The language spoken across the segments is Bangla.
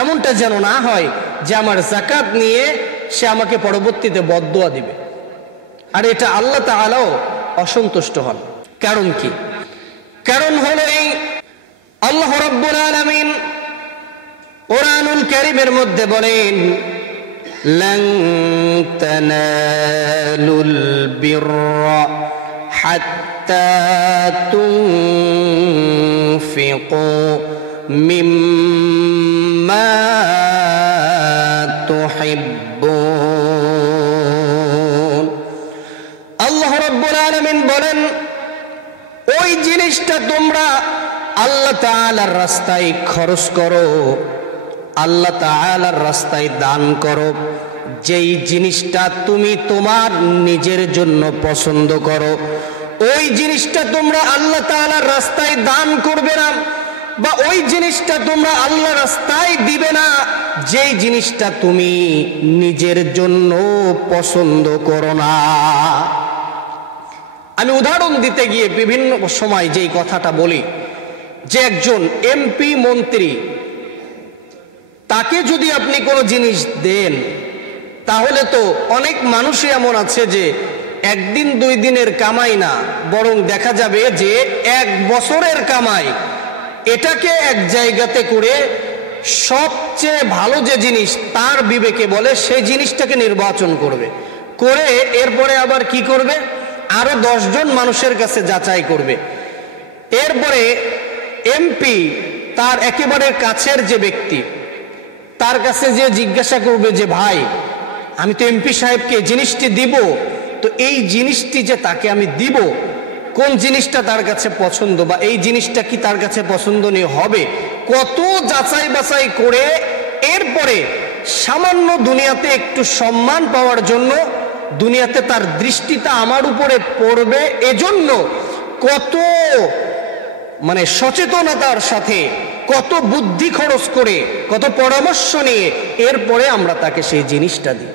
এমনটা যেন না হয় যে আমার যাকাত নিয়ে সে আমাকে পরবর্তীতে বদদুয়া দিবে, আর এটা আল্লাহ তাআলাও অসন্তুষ্ট হন। কারণ কি? কারণ হলো এই, আল্লাহ রাব্বুল আলামিন কোরআনুল কারীমের মধ্যে বলেন, লান তানালুল বিররা হাত্তা তুনফিকু মিম্মা তুহিব্বুন। আল্লাহ রাব্বুল আলামিন বলেন, ওই জিনিসটা তোমরা আল্লাহ তাআলার রাস্তায় খরচ করো, আল্লাহ তাআলার রাস্তায় দান করো, যেই জিনিসটা তুমি তোমার নিজের জন্য পছন্দ করো, ওই জিনিসটা তোমরা আল্লাহ তাআলার রাস্তায় দান করবে না, বা ওই জিনিসটা তোমরা আল্লাহ রাস্তায় দিবে না যেই জিনিসটা তুমি নিজের জন্য পছন্দ করো না। আমি উদাহরণ দিতে গিয়ে বিভিন্ন সময় যেই কথাটা বলি, যে একজন এমপি মন্ত্রী, তাকে যদি আপনি কোনো জিনিস দেন, তাহলে তো অনেক মানুষই এমন আছে যে একদিন দুই দিনের কামাই না, বরং দেখা যাবে যে 1 বছরের কামাই, এটাকে এক জায়গাতে করে সবচেয়ে ভালো যে জিনিস তার বিবেকে বলে সেই জিনিসটাকে নির্বাচন করবে, করে এরপরে আবার কি করবে, আরো 10 জন মানুষের কাছে যাচাই করবে। এরপরে এমপি তার একেবারে কাছের যে ব্যক্তি, তার কাছে যে জিজ্ঞাসা করবে যে ভাই, আমি তো এমপি সাহেবকে জিনিসটি দিব, তো এই জিনিসটি যে তাকে আমি দিব, কোন জিনিসটা তার কাছে পছন্দ, বা এই জিনিসটা কি তার কাছে পছন্দনীয় হবে, কত যাচাই বাছাই করে এরপরে সামান্য দুনিয়াতে একটু সম্মান পাওয়ার জন্য, দুনিয়াতে তার দৃষ্টিটা আমার উপরে পড়বে এজন্য কত সচেতনতার সাথে, কত বুদ্ধি খরচ করে, কত পরামর্শ নিয়ে এরপরে আমরা তাকে সেই জিনিসটা দিই।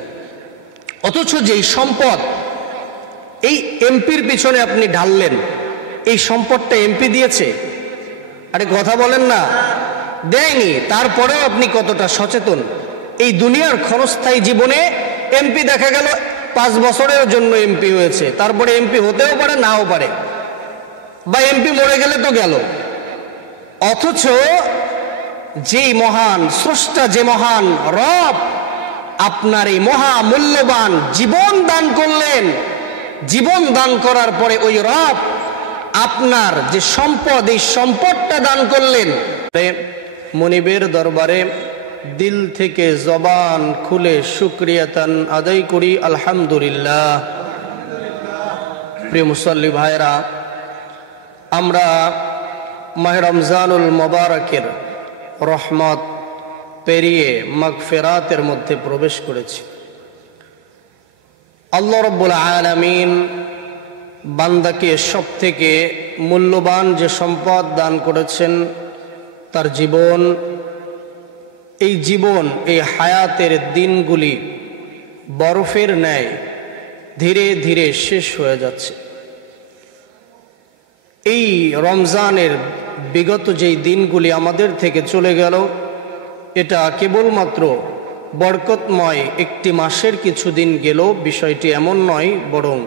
অথচ যেই সম্পদ এই এমপির পিছনে আপনি ঢাললেন, এই সম্পদটা এমপি দিয়েছে? আরে কথা বলেন না, দেয়নি। তারপরেও আপনি কতটা সচেতন? এই দুনিয়ার ক্ষণস্থায়ী জীবনে এমপি দেখা গেল 5 বছরের জন্য এমপি হয়েছে, তারপরে এমপি হতেও পারে, নাও পারে, বা এমপি মরে গেলে তো গেল। অথচ যেই মহান স্রষ্টা, যে মহান রব আপনার এই মহা মূল্যবান জীবন দান করলেন, জীবন দান করার পরে ওই রব আপনার যে সম্পদ, এই সম্পদটা দান করলেন। মনিবের দরবারে দিল থেকে জবান খুলে শুকরিয়াতান আদায় করি আলহামদুলিল্লাহ। প্রিয় মুসল্লি ভাইরা, আমরা মাহে রমজানুল মুবারকের রহমত পেরিয়ে মাগফিরাতের মধ্যে প্রবেশ করেছি। আল্লাহ রাব্বুল আলামিন বান্দাকে সবথেকে মূল্যবান যে সম্পদ দান করেছেন, তার জীবন। এই জীবন, এই হায়াতের দিনগুলি বরফের ন্যায় ধীরে ধীরে শেষ হয়ে যাচ্ছে। এই রমজানের বিগত যেই দিনগুলি আমাদের থেকে চলে গেল, এটা কেবলমাত্র বরকতময় একটি মাসের কিছু দিন গেল, বিষয়টি এমন নয়, বরং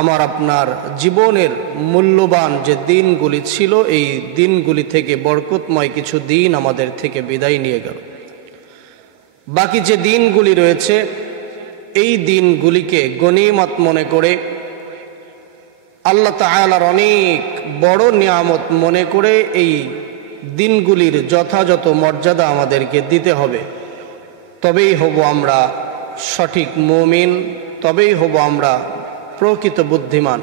আমার আপনার জীবনের মূল্যবান যে দিনগুলি ছিল, এই দিনগুলি থেকে বরকতময় কিছু দিন আমাদের থেকে বিদায় নিয়ে গেল। বাকি যে দিনগুলি রয়েছে, এই দিনগুলিকে গনিমত মনে করে, আল্লাহ তাআলার অনেক বড় নিয়ামত মনে করে এই দিনগুলির যথাযথ মর্যাদা আমাদেরকে দিতে হবে। তবেই হব আমরা সঠিক মুমিন, তবেই হব আমরা প্রকৃত বুদ্ধিমান।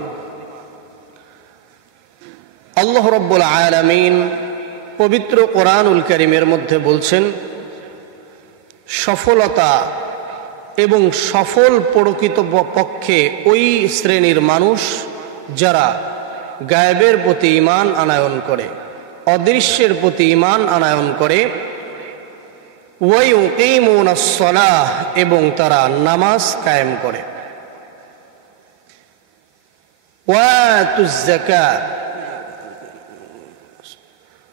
আল্লাহ রাব্বুল আলামিন পবিত্র কোরআনুল কারীমের মধ্যে বলছেন, সফলতা এবং সফল প্রকৃত পক্ষে ওই শ্রেণীর মানুষ যারা গায়েবের প্রতি ঈমান আনয়ন করে, অদৃশ্যের প্রতি ঈমান আনয়ন করে, ওয়া ইউকিমুনাস সালাহ, এবং তারা নামাজ কায়েম করে, ওয়া আতুজ যাকাত,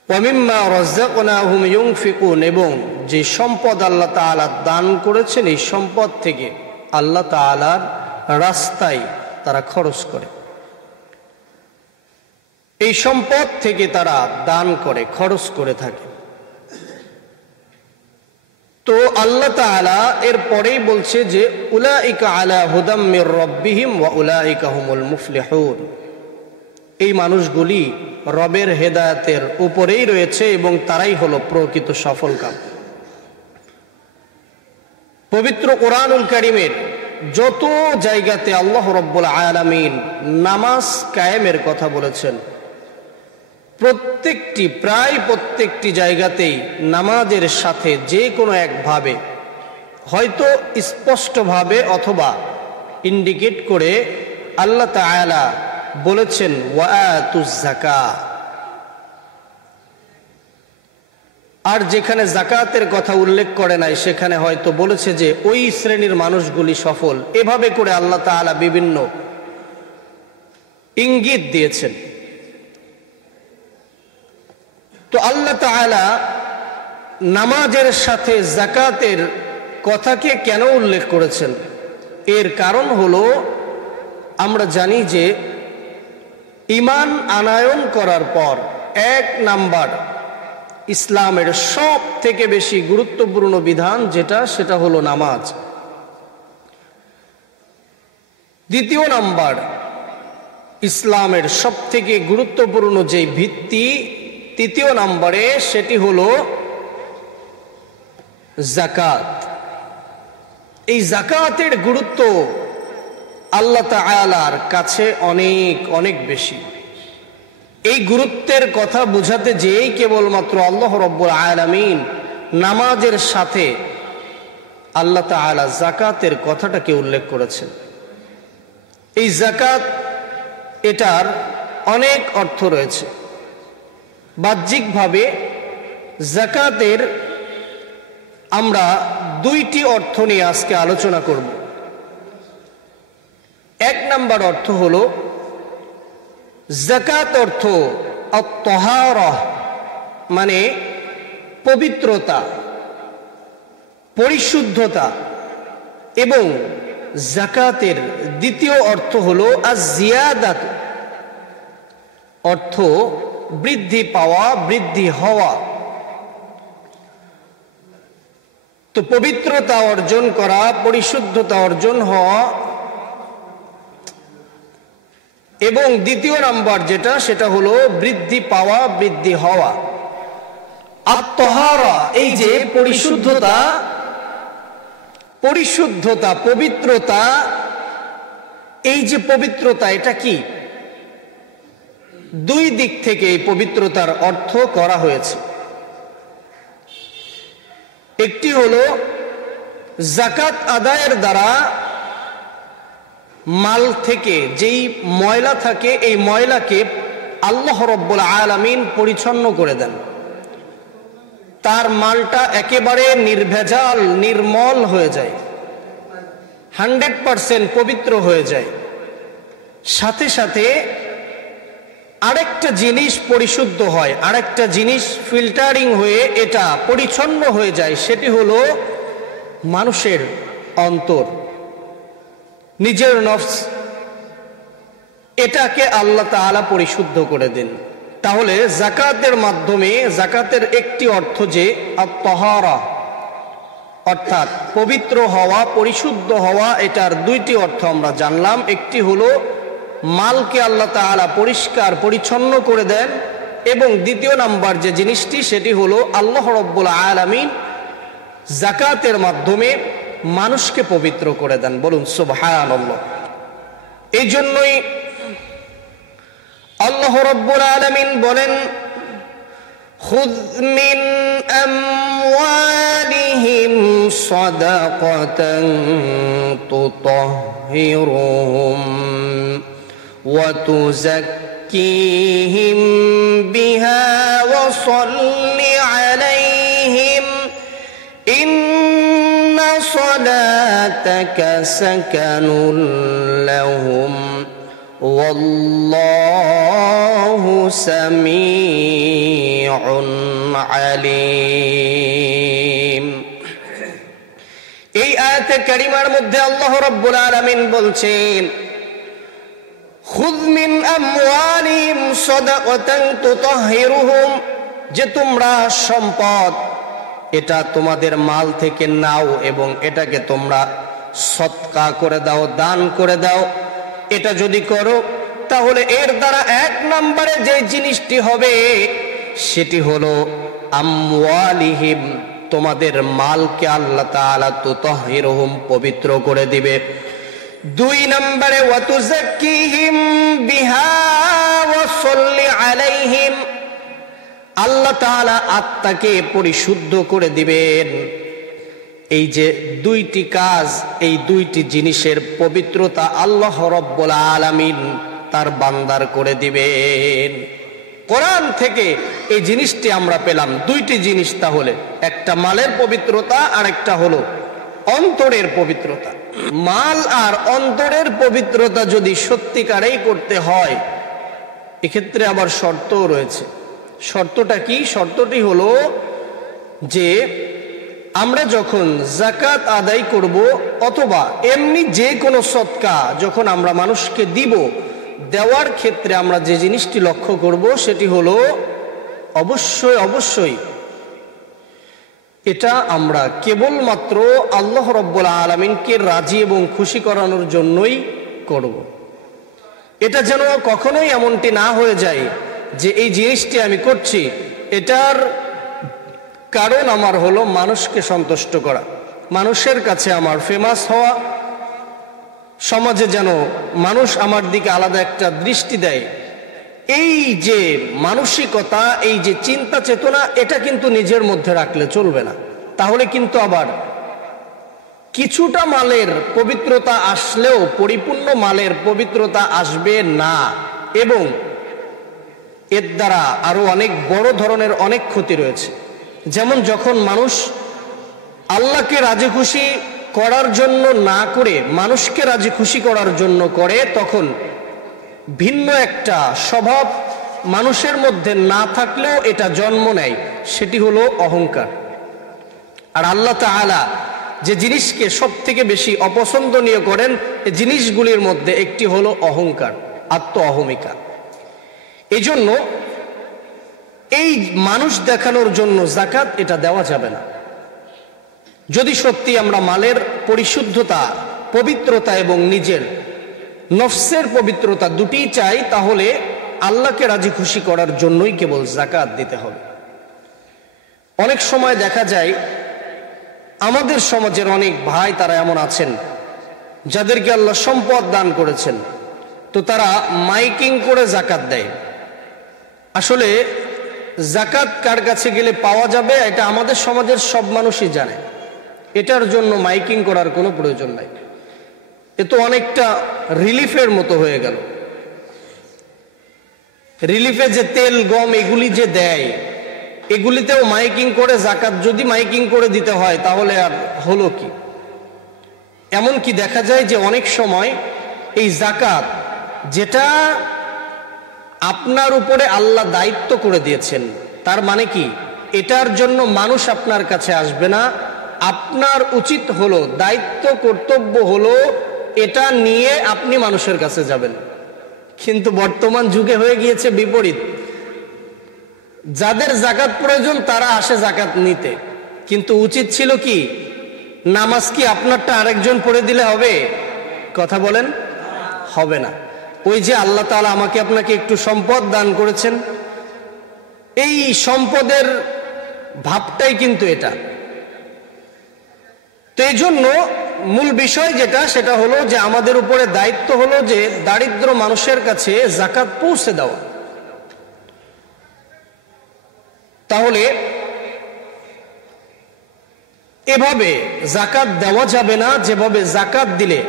ওয়া মিম্মা রাযাকনাহুম ইউনফিকুন, এবং যে সম্পদ আল্লাহ তাআলা দান করেছেন এই সম্পদ থেকে আল্লাহ তাআলার রাস্তায় তারা খরচ করে, এই সম্পদ থেকে তারা দান করে, খরচ করে থাকে। তো আল্লাহ তাআলা এর পরেই বলছে যে উলাইকা আলা হুদাম মির রাব্বিহিম ওয়া উলাইকা হুমুল মুফলিহুন, এই মানুষগুলি রবের হেদায়েতের উপরেই রয়েছে এবং তারাই হলো প্রকৃত সফলকাম। পবিত্র কোরআনুল কারীমের যত জায়গাতে আল্লাহ রাব্বুল আলামিন নামাজ কায়েমের কথা বলেছেন, প্রায় প্রত্যেকটি জায়গাতেই নামাজের সাথে যে কোনো একভাবে, হয়তো স্পষ্টভাবে অথবা ইন্ডিকেট করে আল্লাহ তাআলা বলেছেন ওয়াতুজ যাকাত। আর যেখানে যাকাতের কথা উল্লেখ করে নাই সেখানে হয়তো বলেছে যে ওই শ্রেণীর মানুষগুলি সফল। এভাবে করে আল্লাহ তাআলা বিভিন্ন ইঙ্গিত দিয়েছেন। তো আল্লাহ তাআলা নামাজের সাথে যাকাতের কথাকে কেন উল্লেখ করেছেন? এর কারণ হলো, আমরা জানি যে ঈমান আনায়ন করার পর 1 নাম্বার ইসলামের সব থেকে বেশি গুরুত্বপূর্ণ বিধান সেটা হলো নামাজ। 2 নাম্বার ইসলামের সব থেকে গুরুত্বপূর্ণ যে ভিত্তি, 3 নম্বরে, সেটি হলো যাকাত। এই যাকাতের গুরুত্ব আল্লাহ তাআলার কাছে অনেক অনেক বেশি। এই গুরুত্বের কথা বোঝাতে যেই কেবলমাত্র আল্লাহ রাব্বুল আলামিন নামাজের সাথে আল্লাহ তাআলা যাকাতের কথাটাকে উল্লেখ করেছেন। এই যাকাত, এটার অনেক অর্থ রয়েছে। বাহ্যিকভাবে যাকাতের আমরা 2টি অর্থ নিয়ে আজকে আলোচনা করব। 1 নাম্বার অর্থ হলো, যাকাত অর্থ আত-তাহারা, মানে পবিত্রতা, পরিশুদ্ধতা। এবং যাকাতের 2য় অর্থ হলো আজ-জিয়াদাত, অর্থ বৃদ্ধি পাওয়া, বৃদ্ধি হওয়া। তো পবিত্রতা অর্জন করা, পরিশুদ্ধতা অর্জন হওয়া। এবং 2য় নাম্বার সেটা হলো বৃদ্ধি পাওয়া, বৃদ্ধি হওয়া। আত-তাহারা, এই যে পরিশুদ্ধতা, পবিত্রতা, এই যে পবিত্রতা, এটা কি? 2 দিক থেকে এই পবিত্রতার অর্থ করা হয়েছে। একটি হলো যাকাত আদায়ের দ্বারা মাল থেকে যেই ময়লা থাকে, এই ময়লাকে আল্লাহ রাব্বুল আলামিন পরিচ্ছন্ন করে দেন। তার মালটা একেবারে নির্ভেজাল, নির্মল হয়ে যায়, 100% পবিত্র হয়ে যায়। সাথে সাথে আরেকটা জিনিস পরিশুদ্ধ হয়, আরেকটা জিনিস ফিল্টারিং হয়ে এটা পরিচ্ছন্ন হয়ে যায়, সেটি হলো মানুষের অন্তর, নিজের নফস। এটাকে আল্লাহ তাআলা পরিশুদ্ধ করে দেন। তাহলে যাকাতের মাধ্যমে, যাকাতের একটি অর্থ যে আত-তাহারা, অর্থাৎ পবিত্র হওয়া, পরিশুদ্ধ হওয়া, এটার 2টি অর্থ আমরা জানলাম। একটি হলো মালকে আল্লাহ তাআলা পরিষ্কার পরিচ্ছন্ন করে দেন, এবং 2য় নাম্বার যে জিনিসটি, সেটি হলো আল্লাহ রাব্বুল আলামিন যাকাতের মাধ্যমে মানুষকে পবিত্র করে দেন। বলুন সুবহানাল্লাহ। এই জন্যই আল্লাহ রাব্বুল আলামিন বলেন, খুয মিন আমওয়ালিহিম সাদাকাতান তুতাহহিরুহুম ওয়া তুযাক্কিহিম বিহা ওয়া সাল্লি আলাইহিম ইন্না সালাতাকা সাকানুন লাহুম ওয়াল্লাহু সামিউন সামিউন আলিম। এই আয়াতে কারিমার মধ্যে আল্লাহ রাব্বুল আলামিন বলছেন, খুয মিন আমওয়ালিহিম সাদাকাতান তুতাহহিরুহুম, যে তোমরা সম্পদ এটা তোমাদের মাল থেকে নাও এবং এটাকে তোমরা সদকা করে দাও, দান করে দাও। এটা যদি করো তাহলে এর দ্বারা এক নম্বরে যে জিনিসটি হবে সেটি হলো আমওয়ালিহিম, তোমাদের মালকে আল্লাহ তাআলা তুতাহহিরুহুম, পবিত্র করে দিবে। দুই নম্বরে ওয়া তুযাক্কিহিম বিহা ওয়া সাল্লি আলাইহিম, আল্লাহ তাআলা আত্মাকে পরিশুদ্ধ করে দিবেন। এই যে দুইটি কাজ, এই দুইটি জিনিসের পবিত্রতা আল্লাহ রাব্বুল আলামিন তার বান্দার করে দিবেন। কোরআন থেকে এই জিনিসটি আমরা পেলাম, দুইটি জিনিস, তাহলে একটা মালের পবিত্রতা আর একটা হলো অন্তরের পবিত্রতা। মাল আর অন্তরের পবিত্রতা যদি সত্যিকারেই করতে হয়, এক্ষেত্রে আবার শর্তও রয়েছে। শর্তটা কি? শর্তটি হলো যে আমরা যখন যাকাত আদায় করব অথবা এমনি যে কোনো সদকা যখন আমরা মানুষকে দিব, দেওয়ার ক্ষেত্রে আমরা যে জিনিসটি লক্ষ্য করব সেটি হলো অবশ্যই এটা আমরা কেবলমাত্র আল্লাহ রাব্বুল আলামিনকে রাজি এবং খুশি করানোর জন্যই করব। এটা যেন কখনোই এমনটি না হয়ে যায় যে এই জিনিসটি আমি করছি এটার কারণ আমার হলো মানুষকে সন্তুষ্ট করা, মানুষের কাছে আমার ফেমাস হওয়া, সমাজে যেন মানুষ আমার দিকে আলাদা একটা দৃষ্টি দেয়। এই যে মানসিকতা, এই যে চিন্তা চেতনা, এটা কিন্তু নিজের মধ্যে রাখলে চলবে না। তাহলে কিন্তু আবার কিছুটা মালের পবিত্রতা আসলেও পরিপূর্ণ মালের পবিত্রতা আসবে না, এবং এর দ্বারা আরো অনেক বড় ধরনের অনেক ক্ষতি রয়েছে। যেমন যখন মানুষ আল্লাহকে রাজি খুশি করার জন্য না করে মানুষকে রাজি খুশি করার জন্য করে, তখন ভিন্ন একটা স্বভাব মানুষের মধ্যে না থাকলেও এটা জন্ম নেয়, সেটি হলো অহংকার। আর আল্লাহ তাআলা যে জিনিসকে সব থেকে বেশি অপছন্দনীয় করেন, এই জিনিসগুলির মধ্যে একটি হলো অহংকার, আত্ম অহমিকা। এই জন্য এই মানুষ দেখানোর জন্য যাকাত এটা দেওয়া যাবে না। যদি সত্যি আমরা মালের পরিশুদ্ধতা, পবিত্রতা এবং নিজের নফসের পবিত্রতা দুটিই চাই, তাহলে আল্লাহকে রাজি খুশি করার জন্যই কেবল যাকাত দিতে হবে। অনেক সময় দেখা যায় আমাদের সমাজের অনেক ভাই তারা এমন আছেন যাদেরকে আল্লাহ সম্পদ দান করেছেন, তো তারা মাইকিং করে যাকাত দেয়। আসলে যাকাত কার কাছে গেলে পাওয়া যাবে এটা আমাদের সমাজের সব মানুষই জানে, এটার জন্য মাইকিং করার কোনো প্রয়োজন নাই। এ তো অনেকটা রিলিফের মতো হয়ে গেল। রিলিফে যে তেল, গম এগুলি যে দেয়, এগুলিতেও মাইকিং করে যাকাত যদি মাইকিং করে দিতে হয় তাহলে আর হলো কি? এমন কি দেখা যায় যে অনেক সময় এই যাকাত যেটা আপনার উপরে আল্লাহ দায়িত্ব করে দিয়েছেন, তার মানে কি এটার জন্য মানুষ আপনার কাছে আসবে না, আপনার উচিত হলো, দায়িত্ব কর্তব্য হলো এটা নিয়ে আপনি মানুষের কাছে যাবেন। কিন্তু বর্তমান যুগে হয়ে গিয়েছে বিপরীত। যাদের যাকাত প্রয়োজন তারা আসে যাকাত নিতে, কিন্তু উচিত ছিল কি নামাজ কি আপনারটা আরেকজন পড়ে দিলে হবে? কথা বলেন, হবে না। ওই যে আল্লাহ তাআলা আমাকে আপনাকে একটু সম্পদ দান করেছেন, এই সম্পদের ভাবটাই কিন্তু এটা। তো এই জন্য মূল বিষয় যেটা, সেটা হলো যে আমাদের উপরে দায়িত্ব হলো যে দারিদ্র মানুষের কাছে যাকাত পৌঁছে দেওয়া। তাহলে এভাবে যাকাত দেওয়া যাবে না যেভাবে যাকাত দিলে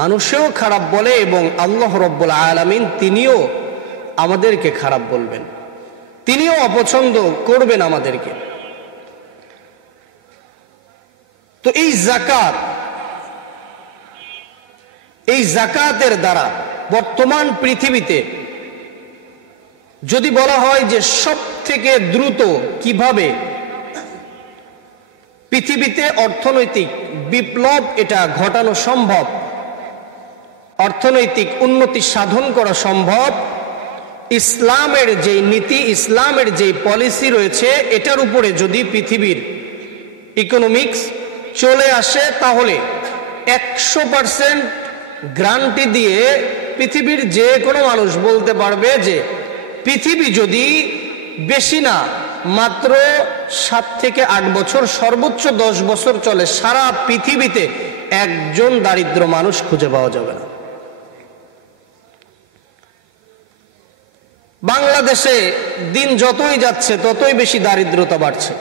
মানুষেও খারাপ বলে এবং আল্লাহ রাব্বুল আলামিন তিনিও আমাদেরকে খারাপ বলবেন, তিনিও অপছন্দ করবেন আমাদেরকে। তো এই যাকাতের দ্বারা বর্তমান পৃথিবীতে যদি বলা হয় যে সব থেকে দ্রুত কিভাবে পৃথিবীতে অর্থনৈতিক বিপ্লব এটা ঘটানো সম্ভব, অর্থনৈতিক উন্নতি সাধন করা সম্ভব, ইসলামের যে নীতি, ইসলামের যে পলিসি রয়েছে, এটার উপরে যদি পৃথিবীর ইকোনমিক্স চলে আসে, তাহলে 100% গ্যারান্টি দিয়ে পৃথিবীর যে কোনো মানুষ বলতে পারবে যে পৃথিবী যদি বেশি না মাত্র 7 থেকে 8 বছর, সর্বোচ্চ 10 বছর চলে, সারা পৃথিবীতে একজন দারিদ্র মানুষ খুঁজে পাওয়া যাবে না। বাংলাদেশে দিন যতই যাচ্ছে ততই বেশি দারিদ্রতা বাড়ছে,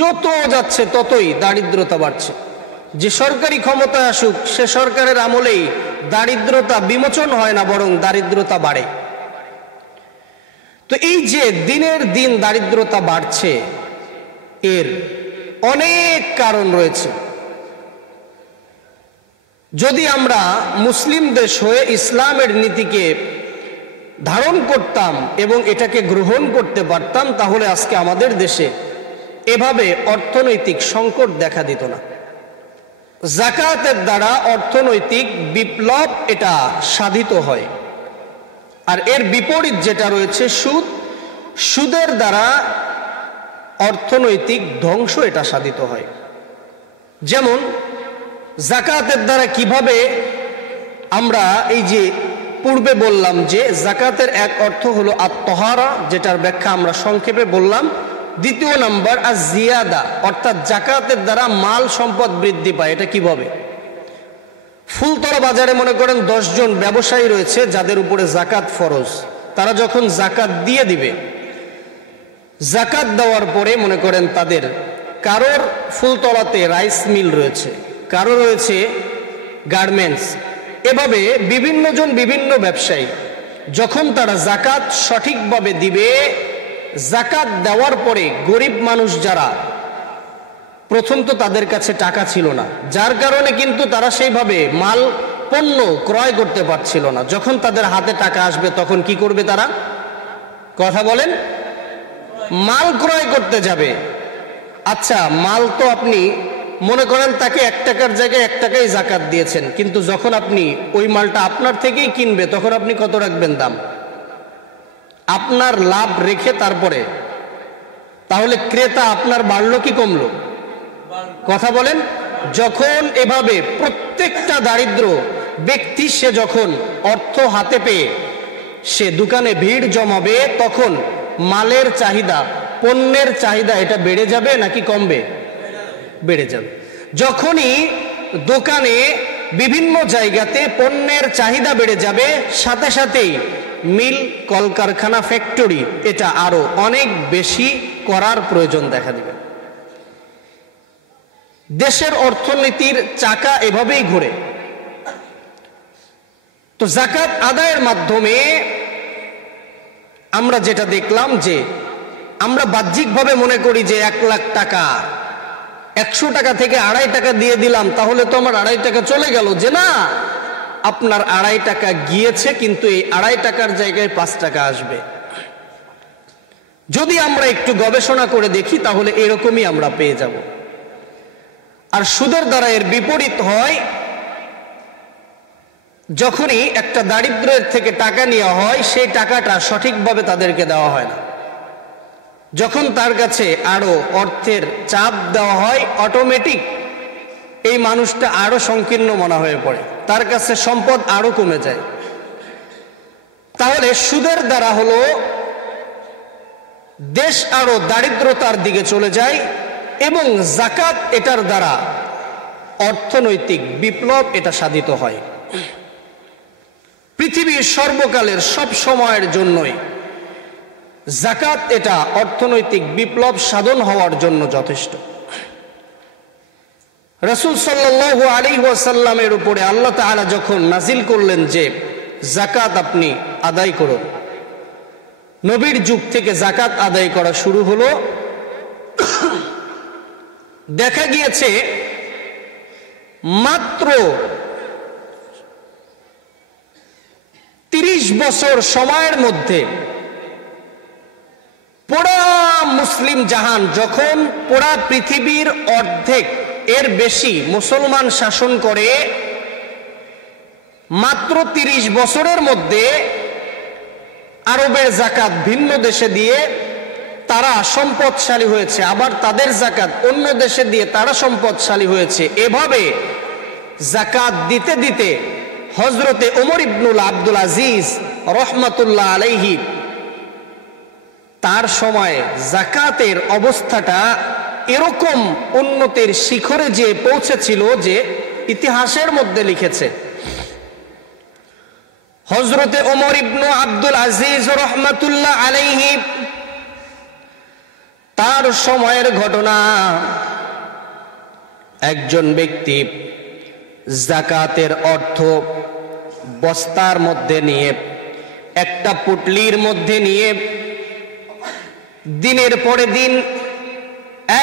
যত যাচ্ছে ততই দারিদ্রতা বাড়ছে। যে সরকারি ক্ষমতায় আসুক, সে সরকারের আমলেই দারিদ্রতা বিমোচন হয় না, বরং দারিদ্রতা বাড়ে। তো এই যে দিনের দিন দারিদ্রতা বাড়ছে, এর অনেক কারণ রয়েছে। যদি আমরা মুসলিম দেশ হয়ে ইসলামের নীতিকে ধারণ করতাম এবং এটাকে গ্রহণ করতে পারতাম, তাহলে আজকে আমাদের দেশে এভাবে অর্থনৈতিক সংকট দেখা দিত না। যাকাতের দ্বারা অর্থনৈতিক বিপ্লব এটা সাধিত হয়। আর এর বিপরীত যেটা রয়েছে সুদ, সুদের দ্বারা অর্থনৈতিক ধ্বংস এটা সাধিত হয়। যেমন যাকাতের দ্বারা কিভাবে আমরা এই যে পূর্বে বললাম যে যাকাতের এক অর্থ হলো আত-তাহারা, যেটার ব্যাখ্যা আমরা সংক্ষেপে বললাম। দ্বিতীয় নাম্বার আজ-জিয়াদা, অর্থাৎ যাকাতের দ্বারা মাল সম্পদ বৃদ্ধি পায়। এটা কিভাবে? ফুলতলা বাজারে মনে করেন 10 জন ব্যবসায়ী রয়েছে যাদের উপরে যাকাত ফরজ। তারা যখন যাকাত দিয়ে দিবে, যাকাত দেওয়ার পরে মনে করেন তাদের কারোর ফুলতলাতে রাইস মিল রয়েছে, কারো রয়েছে গার্মেন্টস, এভাবে বিভিন্ন জন বিভিন্ন ব্যবসায়ী যখন তারা যাকাত সঠিকভাবে দিবে, যাকাত দেওয়ার পরে গরিব মানুষ যারা, প্রথম তো তাদের কাছে টাকা ছিল না, যার কারণে কিন্তু তারা সেইভাবে মাল পণ্য ক্রয় করতে পারছিল না। যখন তাদের হাতে টাকা আসবে তখন কি করবে তারা? কথা বলেন। মাল ক্রয় করতে যাবে। আচ্ছা, মাল তো আপনি মনে করেন তাকে 1 টাকার জায়গায় 1 টাকাই যাকাত দিয়েছেন, কিন্তু যখন আপনি ওই মালটা আপনার থেকেই কিনবে তখন আপনি কত রাখবেন দাম? আপনার লাভ রেখে তারপরে। তাহলে ক্রেতা আপনার বাড়লো কি কমলো? কথা বলেন। যখন এভাবে প্রত্যেকটা দারিদ্র ব্যক্তি সে যখন অর্থ হাতে পেয়ে সে দোকানে ভিড় জমাবে, তখন মালের চাহিদা, পণ্যের চাহিদা এটা বেড়ে যাবে নাকি কমবে? বেড়ে যাবে। যখনই দোকানে বিভিন্ন জায়গাতে পণ্যের চাহিদা বেড়ে যাবে, সাথে সাথেই মিল, কলকারখানা, ফ্যাক্টরি এটা আরো অনেক বেশি করার প্রয়োজন দেখা দিবে। দেশের অর্থনীতির চাকা এভাবেই ঘুরে। তো যাকাত আদায়ের মাধ্যমে আমরা যেটা দেখলাম যে আমরা বাহ্যিকভাবে মনে করি যে 1 লাখ টাকা, 100 টাকা থেকে 2.5 টাকা দিয়ে দিলাম, তাহলে তো আমার 2.5 টাকা চলে গেল। যে না, আপনার 2.5 টাকা গিয়েছে, কিন্তু এই 2.5 টাকার জায়গায় 5 টাকা আসবে। যদি আমরা একটু গবেষণা করে দেখি তাহলে এরকমই আমরা পেয়ে যাব। আর সুদের দ্বারা এর বিপরীত হয়। যখনই একটা দারিদ্রের থেকে টাকা নেওয়া হয়, সেই টাকাটা সঠিকভাবে তাদেরকে দেওয়া হয় না। যখন তার কাছে আরো অর্থের চাপ দেওয়া হয়, অটোমেটিক এই মানুষটা আরো সংকীর্ণ মনে হয়ে পড়ে, তার কাছে সম্পদ আরো কমে যায়। তাহলে সুদের দ্বারা হলো দেশ আরো দারিদ্রতার দিকে চলে যায়, এবং যাকাত এটার দ্বারা অর্থনৈতিক বিপ্লব এটা সাধিত হয়। পৃথিবীর সর্বকালের সব সময়ের জন্যই যাকাত এটা অর্থনৈতিক বিপ্লব সাধন হওয়ার জন্য যথেষ্ট। রাসূল সাল্লাল্লাহু আলাইহি ওয়াসাল্লামের উপরে আল্লাহ তাআলা যখন নাজিল করলেন যে যাকাত আপনি আদায় করুন, নবীর যুগ থেকে যাকাত আদায় করা শুরু হলো। দেখা গিয়েছে মাত্র 30 বছর সময়ের মধ্যে মুসলিম জাহান, যখন পুরা পৃথিবীর অর্ধেক এর বেশি মুসলমান শাসন করে, মাত্র 30 বছরের মধ্যে আরবের জাকাত ভিন্ন দেশে দিয়ে তারা সম্পদশালী হয়েছে, আবার তাদের জাকাত অন্য দেশে দিয়ে তারা সম্পদশালী হয়েছে। এভাবে জাকাত দিতে দিতে হযরতে ওমর ইবনুল আব্দুল আজিজ রহমাতুল্লাহ আলাইহি তার সময় জাকাতের অবস্থাটা এরকম উন্নতির শিখরে যে পৌঁছেছিল যে ইতিহাসের মধ্যে লিখেছে। হযরতে ওমর ইবনু আব্দুল আজিজ রহমাতুল্লাহ আলাইহি তার সময়ের ঘটনা, একজন ব্যক্তি জাকাতের অর্থ বস্তার মধ্যে নিয়ে, একটা পুটলির মধ্যে নিয়ে দিনের পরে দিন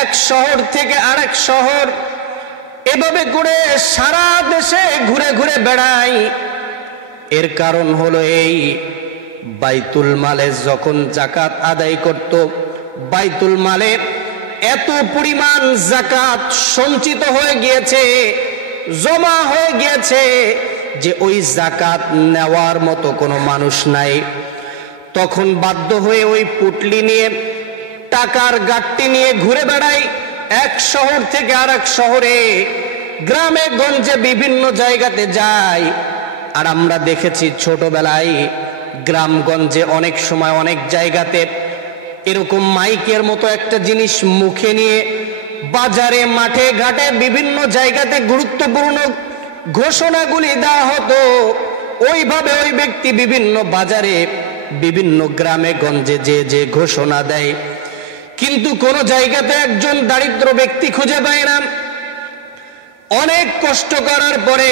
এক শহর থেকে আরেক শহর এভাবে করে সারা দেশে ঘুরে ঘুরে বেড়ায়। এর কারণ হলো এই, বাইতুল মালে যখন জাকাত আদায় করত, বাইতুল মালে এত পরিমাণ জাকাত সঞ্চিত হয়ে গিয়েছে, জমা হয়ে গিয়েছে যে ওই জাকাত নেওয়ার মতো কোনো মানুষ নাই। তখন বাধ্য হয়ে ওই পুটলি নিয়ে, টাকার গাট্টি নিয়ে ঘুরে বেড়াই এক শহর থেকে আরেক শহরে, গ্রামে গঞ্জে বিভিন্ন জায়গাতে যায়। আর আমরা দেখেছি ছোটবেলায় গ্রামগঞ্জে অনেক সময় অনেক জায়গাতে এরকম মাইকের মতো একটা জিনিস মুখে নিয়ে বাজারে, মাঠে ঘাটে বিভিন্ন জায়গাতে গুরুত্বপূর্ণ ঘোষণাগুলি দেওয়া হতো। ওইভাবে ওই ব্যক্তি বিভিন্ন বাজারে, বিভিন্ন গ্রামে গঞ্জে যে যে ঘোষণা দেয়, কিন্তু কোন জায়গাতে একজন দারিদ্র ব্যক্তি খুঁজে পায় না। অনেক কষ্ট করার পরে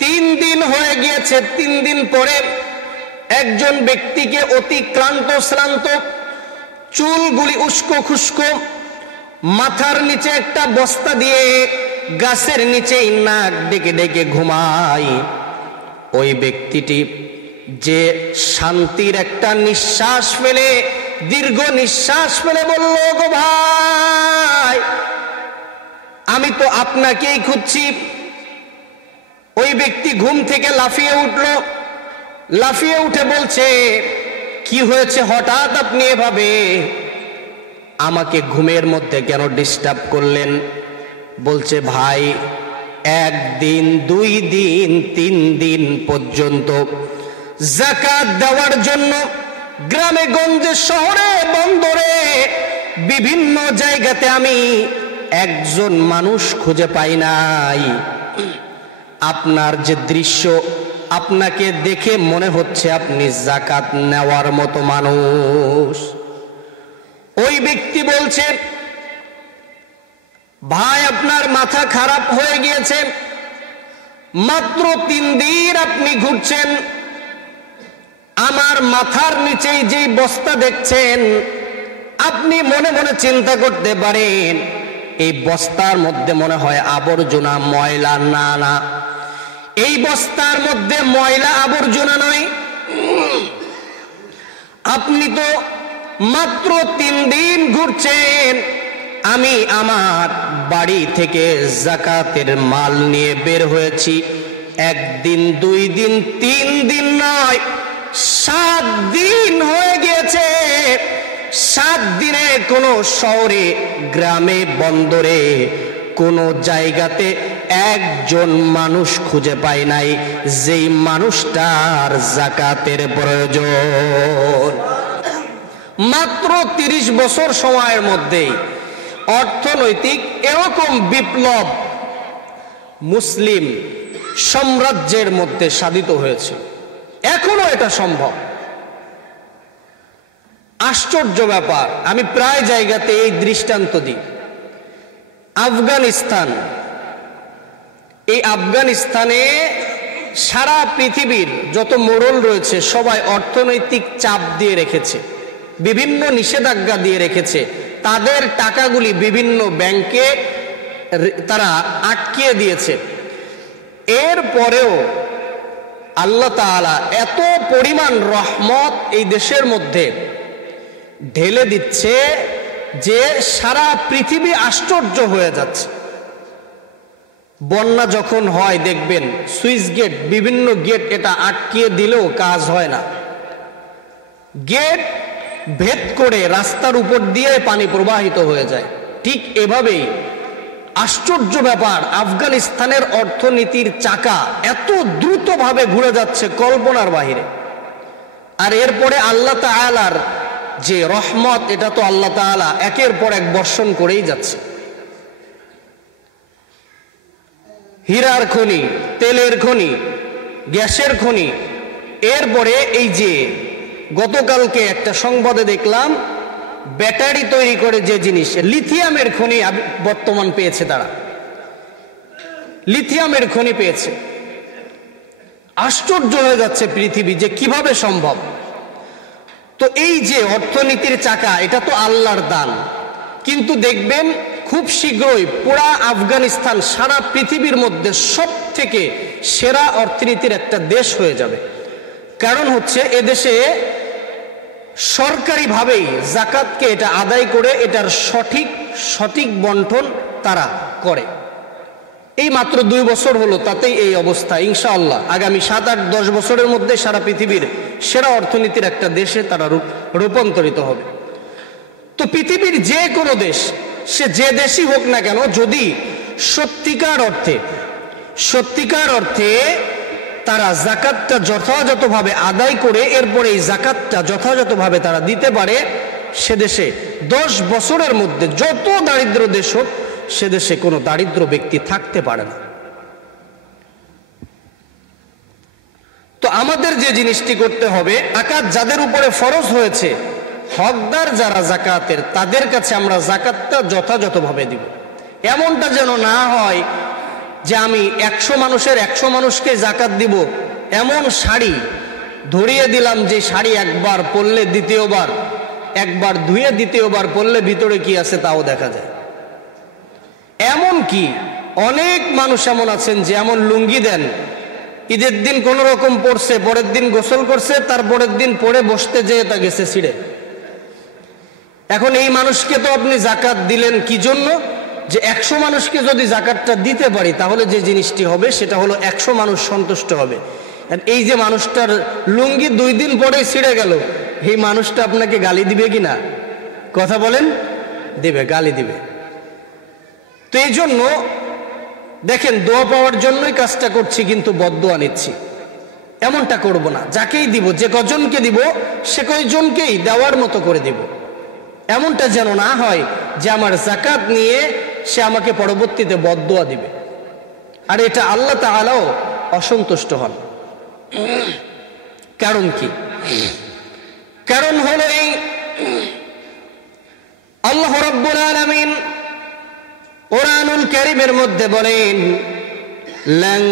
3 দিন হয়ে গিয়েছে, 3 দিন পরে একজন ব্যক্তিকে অতি ক্লান্ত শ্রান্ত, চুলগুলি উস্কো খুস্কো, মাথার নিচে একটা বস্তা দিয়ে গাছের নিচেই নাক ডেকে ডেকে ঘুমায়। ওই ব্যক্তিটি যে শান্তির একটা নিঃশ্বাস ফেলে, দীর্ঘ নিঃশ্বাস ফেলে বলল, গো ভাই, আমি তো আপনাকেই খুঁজছি। ওই ব্যক্তি ঘুম থেকে লাফিয়ে উঠল, লাফিয়ে উঠে বলছে, কি হয়েছে হঠাৎ আপনি এভাবে আমাকে ঘুমের মধ্যে কেন ডিস্টার্ব করলেন? বলছে, ভাই, 1 দিন 2 দিন 3 দিন পর্যন্ত যাকাত দেওয়ার জন্য গ্রামে গঞ্জে, শহরে বন্দরে, বিভিন্ন জায়গাতে আমি একজন মানুষ খুঁজে পাই নাই। আপনার যে দৃশ্য, আপনাকে দেখে মনে হচ্ছে আপনি যাকাত নেওয়ার মতো মানুষ। ওই ব্যক্তি বলছে, ভাই, আপনার মাথা খারাপ হয়ে গিয়েছে, মাত্র 3 দিন আপনি ঘুরছেন, আমার মাথার নিচেই যেই বস্তা দেখছেন, আপনি মনে মনে চিন্তা করতে পারেন এই বস্তার মধ্যে মনে হয় আবর্জনা, ময়লা। না না, এই বস্তার মধ্যে ময়লা আবর্জনা নয়, আপনি তো মাত্র 3 দিন ঘুরছেন, আমি আমার বাড়ি থেকে যাকাতের মাল নিয়ে বের হয়েছি। 1 দিন 2 দিন 3 দিন নয়, 7 দিন হয়ে গিয়েছে। 7 দিনে কোনো শহরে, গ্রামে, বন্দরে, কোনো জায়গাতে একজন মানুষ খুঁজে পাই নাই যেই মানুষটার যাকাতের প্রয়োজন। মাত্র 30 বছর সময়ের মধ্যেই অর্থনৈতিক এরকম বিপ্লব মুসলিম সাম্রাজ্যের মধ্যে সাধিত হয়েছে। এখনো এটা সম্ভব। আশ্চর্য ব্যাপার, আমি প্রায় জায়গাতে এই দৃষ্টান্ত দিই। আফগানিস্তান, এই আফগানিস্তানে সারা পৃথিবীর যত মোড়ল রয়েছে সবাই অর্থনৈতিক চাপ দিয়ে রেখেছে, বিভিন্ন নিষেধাজ্ঞা দিয়ে রেখেছে। তাদের টাকাগুলি বিভিন্ন ব্যাংকে তারা আটকিয়ে দিয়েছে। এরপরেও আল্লাহ তাআলা এত পরিমাণ রহমত এই দেশের মধ্যে ঢেলে দিচ্ছে যে সারা পৃথিবী আশ্চর্য হয়ে যাচ্ছে। বন্যা যখন হয় দেখবেন সুইচ গেট, বিভিন্ন গেট এটা আটকিয়ে দিলেও কাজ হয় না, গেট ভেদ করে রাস্তার উপর দিয়ে পানি প্রবাহিত হয়ে যায়। ঠিক এভাবেই আশ্চর্য ব্যাপার, আফগানিস্তানের অর্থনীতির চাকা এত দ্রুতভাবে ঘুরে যাচ্ছে কল্পনার বাহিরে। আর এরপরে আল্লাহ তাআলার যে রহমত, এটা তো আল্লাহ তাআলা একের পর এক বর্ষণ করেই যাচ্ছে। হীরার খনি, তেলের খনি, গ্যাসের খনি, এরপরে এই যে গতকালকে একটা সংবাদে দেখলাম ব্যাটারি তৈরি করে যে জিনিস, লিথিয়ামের খনি বর্তমান পেয়েছে, তারা লিথিয়ামের খনি পেয়েছে। আশ্চর্য হয়ে যাচ্ছে পৃথিবী যে কিভাবে সম্ভব। তো এই যে অর্থনীতির চাকা, এটা তো আল্লাহর দান, কিন্তু দেখবেন খুব শীঘ্রই পুরা আফগানিস্তান সারা পৃথিবীর মধ্যে সব থেকে সেরা অর্থনীতির একটা দেশ হয়ে যাবে। কারণ হচ্ছে এদেশে সরকারিভাবেই জাকাতকে এটা আদায় করে এটার সঠিক বন্টন তারা করে। এই মাত্র 2 বছর হলো, তাতেই এই অবস্থা। ইনশাআল্লাহ আগামী 7-8-10 বছরের মধ্যে সারা পৃথিবীর সেরা অর্থনীতির একটা দেশে তারা রূপান্তরিত হবে। তো পৃথিবীর যে কোনো দেশ, সে যে দেশই হোক না কেন, যদি সত্যিকার অর্থে তারা জাকাতটা যথাযথভাবে আদায় করে এরপরে এই জাকাতটা যথাযথভাবে তারা দিতে পারে, সে দেশে 10 বছরের মধ্যে যত দারিদ্র দেশ হোক, সে দেশে কোনো দারিদ্র ব্যক্তি থাকতে পারে না। তো আমাদের যে জিনিসটি করতে হবে, জাকাত যাদের উপরে ফরজ হয়েছে, হকদার যারা জাকাতের, তাদের কাছে আমরা জাকাতটা যথাযথভাবে দিব। এমনটা যেন না হয় যে আমি 100 মানুষের 100 মানুষকে জাকাত দিব, এমন শাড়ি ধরিয়ে দিলাম যে শাড়ি একবার পরলে দ্বিতীয়বার, একবার ধুয়ে দ্বিতীয়বার পরলে ভিতরে কি আছে তাও দেখা যায়। এমন কি অনেক মানুষ এমন আছেন যে এমন লুঙ্গি দেন, ঈদের দিন কোন রকম পরছে, পরের দিন গোসল করছে, তারপরের দিন পরে বসতে যেয়ে তা গেছে ছিঁড়ে। এখন এই মানুষকে তো আপনি জাকাত দিলেন কি জন্য? যে 100 মানুষকে যদি জাকাতটা দিতে পারি, তাহলে যে জিনিসটি হবে সেটা হলো 100 মানুষ সন্তুষ্ট হবে। আর এই যে মানুষটার লুঙ্গি 2 দিন পরে ছিঁড়ে গেল, এই মানুষটা আপনাকে গালি দিবে কিনা? কথা বলেন, দিবে, গালি দিবে। তো এই জন্য দেখেন, দোয়া পাওয়ার জন্যই কাজটা করছি, কিন্তু বদদোয়া নিচ্ছি, এমনটা করব না। যাকেই দিব, যে কজনকে দিব, সে কয়জনকেই দেওয়ার মতো করে দিব। এমনটা যেন না হয় যে আমার জাকাত নিয়ে সে আমাকে পরবর্তীতে বদদোয়া দিবে, আর এটা আল্লাহ তাআলাও অসন্তুষ্ট হন। কারণ কি? কারণ হলো এই, আল্লাহ রাব্বুল আলামিন কুরআনুল কারীমের মধ্যে বলেন, লান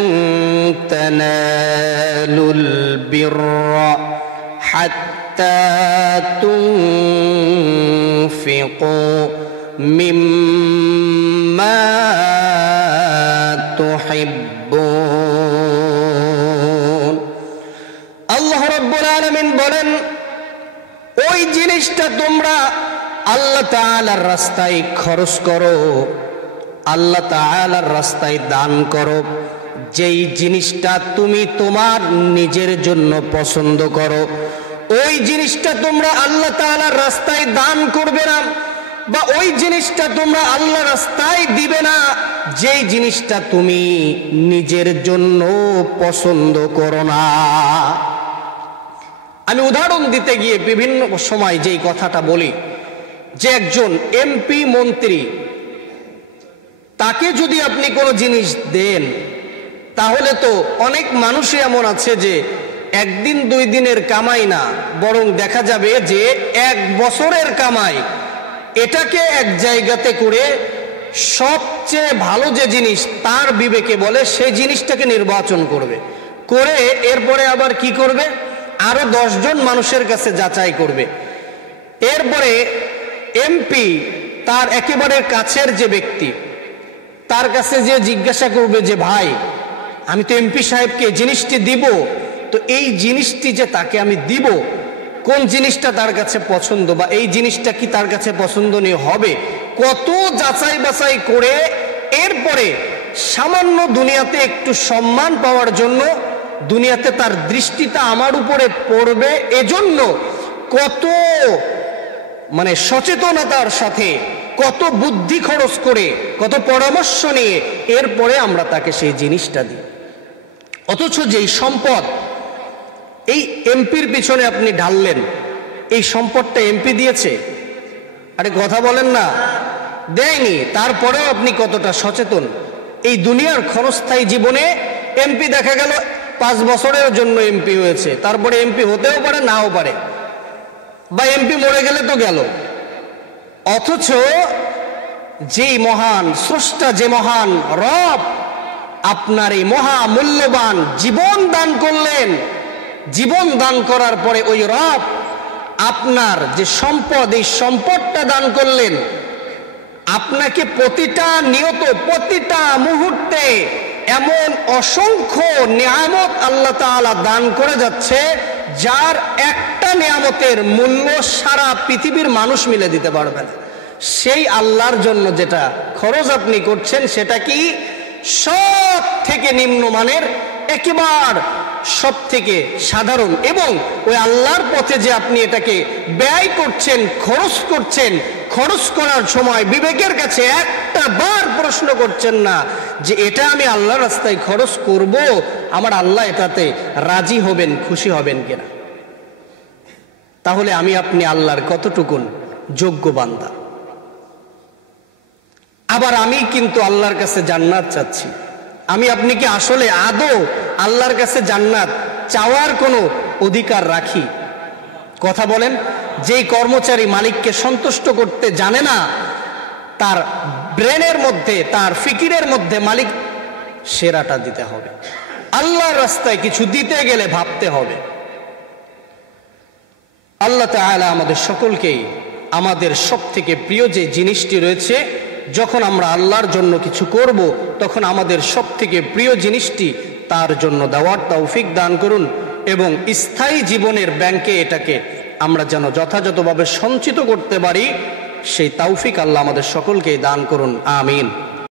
তানালুল বিররা হাত্তা তুনফিকু মিম্মা তুহিব্বুন। আল্লাহ রাব্বুল আলামিন বলেন, ওই জিনিসটা তোমরা আল্লাহ তাআলার রাস্তায় খরচ করো, আল্লাহ তাআলার রাস্তায় দান করো, যেই জিনিসটা তুমি তোমার নিজের জন্য পছন্দ করো, ওই জিনিসটা তোমরা আল্লাহ তাআলার রাস্তায় দান করবে না, বা ওই জিনিসটা তোমরা আল্লাহ রাস্তায় দিবে না, যেই জিনিসটা তুমি নিজের জন্য পছন্দ করো না। আমি উদাহরণ দিতে গিয়ে বিভিন্ন সময় যেই কথাটা বলি, যে একজন এমপি মন্ত্রী, তাকে যদি আপনি কোনো জিনিস দেন, তাহলে তো অনেক মানুষই এমন আছে যে 1 দিন 2 দিনের কামাই না, বরং দেখা যাবে যে 1 বছরের কামাই, এটাকে এক জায়গাতে করে সবচেয়ে ভালো যে জিনিস তার বিবেকে বলে সেই জিনিসটাকে নির্বাচন করবে, করে এরপরে আবার কি করবে, আরো 10 জন মানুষের কাছে যাচাই করবে। এরপরে এমপি তার একেবারে কাছের যে ব্যক্তি, তার কাছে যে জিজ্ঞাসা করবে যে ভাই, আমি তো এমপি সাহেবকে জিনিসটি দিব, তো এই জিনিসটি যে তাকে আমি দিব, কোন জিনিসটা তার কাছে পছন্দ বা এই জিনিসটা কি তার কাছে পছন্দনীয় হবে, কত যাচাই বাছাই করে এরপরে সামান্য দুনিয়াতে একটু সম্মান পাওয়ার জন্য, দুনিয়াতে তার দৃষ্টিটা আমার উপরে পড়বে এজন্য কত সচেতনতার সাথে, কত বুদ্ধি খরচ করে, কত পরামর্শ নিয়ে এরপরে আমরা তাকে সেই জিনিসটা দিই। অথচ যেই সম্পদ এই এমপির পিছনে আপনি ঢাললেন, এই সম্পদটা এমপি দিয়েছে? আরে কথা বলেন না, দেয়নি। তারপরেও আপনি কতটা সচেতন? এই দুনিয়ার ক্ষণস্থায়ী জীবনে এমপি দেখা গেল 5 বছরের জন্য এমপি হয়েছে, তারপরে এমপি হতেও পারে, নাও পারে, বা এমপি মরে গেলে তো গেল। অথচ যেই মহান স্রষ্টা, যে মহান রব আপনার এই মহা মূল্যবান জীবন দান করলেন, জীবন দান করার পরে ওই রব আপনার যে সম্পদ, এই সম্পদটা দান করলেন, আপনাকে প্রতিটা নিয়ত, প্রতিটা মুহূর্তে এমন অসংখ্য নিয়ামত আল্লাহ তাআলা দান করে যাচ্ছে, যার একটা নিয়ামতের মূল্য সারা পৃথিবীর মানুষ মিলে দিতে পারবে না। সেই আল্লাহর জন্য যেটা খরচ আপনি করছেন, সেটা কি সব থেকে নিম্নমানের, একেবারে সব থেকে সাধারণ, এবং ওই আল্লাহর পথে যে আপনি এটাকে ব্যয় করছেন, খরচ করছেন, খরচ করার সময় বিবেকের কাছে একটা বার প্রশ্ন করছেন না যে এটা আমি আল্লাহর রাস্তায় খরচ করব, আমার আল্লাহ এটাতে রাজি হবেন, খুশি হবেন কিনা। তাহলে আমি আপনি আল্লাহর কতটুকুন যোগ্য বান্দা। আবার আমি কিন্তু আল্লাহর কাছে জান্নাত চাচ্ছি। আমি আপনি কি আসলে আদৌ আল্লাহর কাছে জান্নাত চাওয়ার কোনো অধিকার রাখি? কথা বলেন। যেই কর্মচারী মালিককে সন্তুষ্ট করতে জানে না, তার ব্রেনের মধ্যে, তার ফিকিরের মধ্যে মালিক সেরাটা দিতে হবে। আল্লাহর রাস্তায় কিছু দিতে গেলে ভাবতে হবে। আল্লাহ তাআলা আমাদের সকলকেই আমাদের সব থেকে প্রিয় যে জিনিসটি রয়েছে, যখন আমরা আল্লাহর জন্য কিছু করব, তখন আমাদের সব থেকে প্রিয় জিনিসটি তার জন্য দেওয়ার তৌফিক দান করুন, এবং স্থায়ী জীবনের ব্যাংকে এটাকে আমরা যেন যথাযথভাবে সঞ্চিত করতে পারি, সেই তৌফিক আল্লাহ আমাদের সকলকেই দান করুন। আমিন।